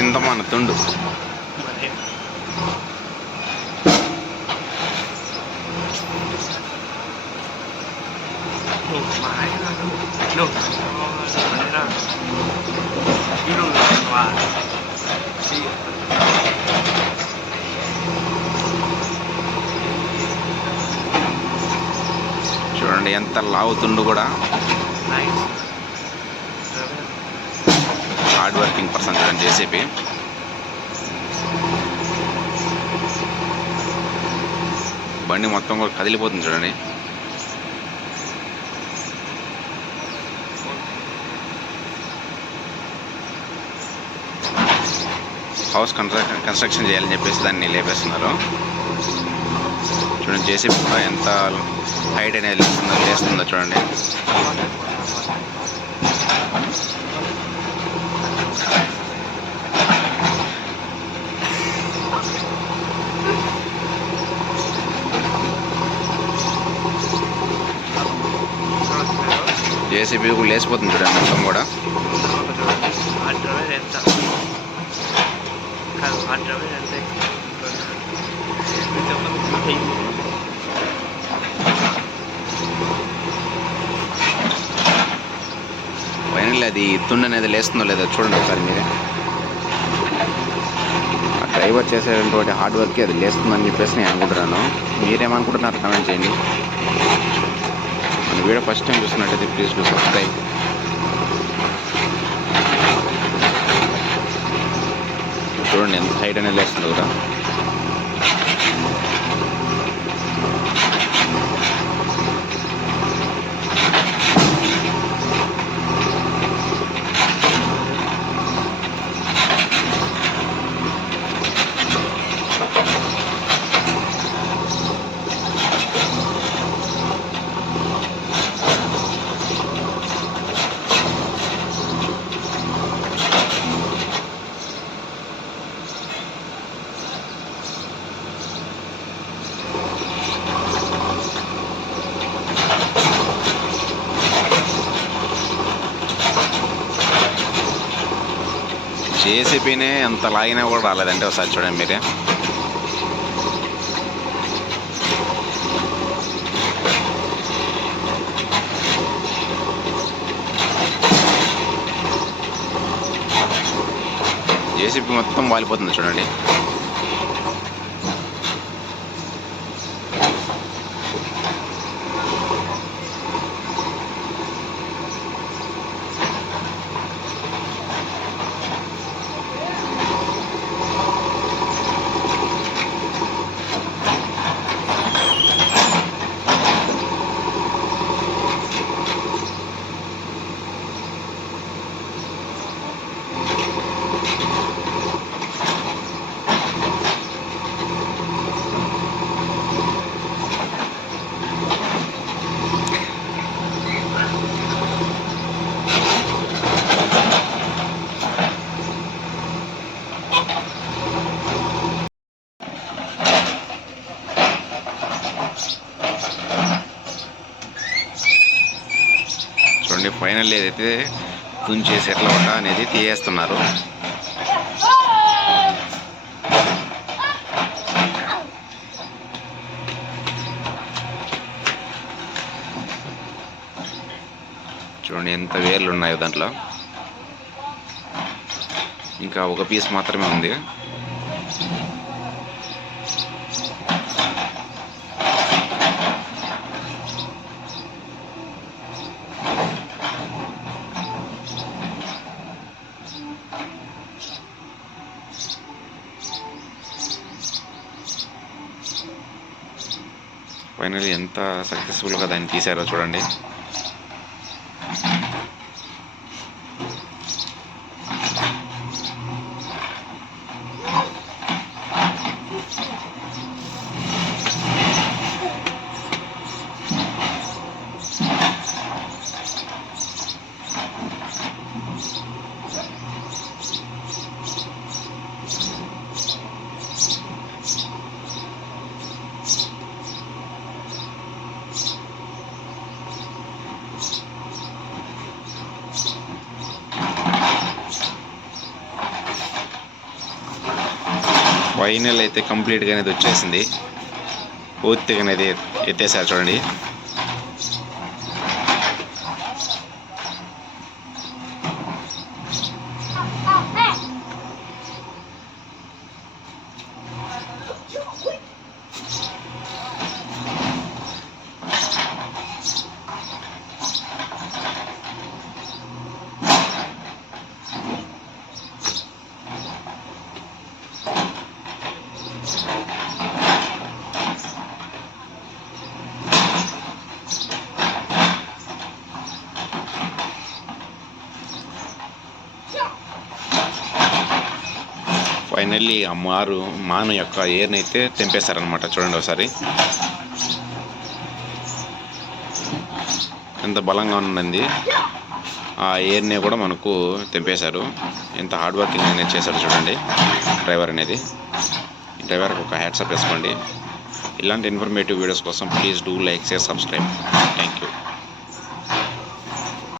చింతమాన తుండు చూడండి ఎంత లావుతుండు కూడా. హార్డ్ వర్కింగ్ పర్సన్ చూడండి జేసీపీ బండి మొత్తం కూడా కదిలిపోతుంది చూడండి. హౌస్ కన్స్ట్రక్షన్ కన్స్ట్రక్షన్ చేయాలని చెప్పేసి దాన్ని లేపేస్తున్నారు. చూడండి జేసీపీ కూడా ఎంత హైట్ అనేది లేస్తుందో లేస్తుందో చూడండి. జేసీబీ కూడా లేసిపోతుంది చూడండి మొత్తం కూడా. ఫైనల్ అది తుండ అనేది లేస్తుందో లేదో చూడండి ఒకసారి మీరే. ఆ డ్రైవర్ చేసేటువంటి హార్డ్ వర్క్ అది లేస్తుందని చెప్పేసి నేను అనుకుంటున్నాను. మీరేమనుకుంటున్నారు కమెంట్ చేయండి. మన వీడియో ఫస్ట్ టైం చూస్తున్నట్టయితే ప్లీజ్ డూ సబ్స్క్రైబ్ చూడండి ఎంత హైట్ అనేది లేస్తుందో కూడా జేసీబీనే ఎంత లాగినా కూడా రాలేదంటే ఒకసారి చూడండి మీరే. జేసీబీ మొత్తం వాలిపోతుంది చూడండి. చూడండి ఫైనల్ ఏదైతే తుంచేసి ఎట్లా ఉందా అనేది తీయేస్తున్నారు. చూడండి ఎంత వేర్లు ఉన్నాయో దాంట్లో. ఇంకా ఒక పీస్ మాత్రమే ఉంది. ఫైనల్ ఎంత సక్సెస్ఫుల్గా దాన్ని తీశారో చూడండి. ఫైనల్ అయితే కంప్లీట్గా అనేది వచ్చేసింది. పూర్తిగా అనేది ఎత్తేసారు చూడండి. ఫైనల్లీ ఆ మారు మాను యొక్క ఎయిర్ని అయితే తెంపేశారనమాట చూడండి ఒకసారి. ఎంత బలంగా ఉన్నది ఆ ఎయిర్ని కూడా మనకు తెంపేశారు. ఎంత హార్డ్ వర్కింగ్ అనేది చేశారు చూడండి డ్రైవర్ అనేది. ఈ డ్రైవర్కి ఒక హ్యాట్సప్ వేసుకోండి. ఇలాంటి ఇన్ఫర్మేటివ్ వీడియోస్ కోసం please do like share subscribe thank you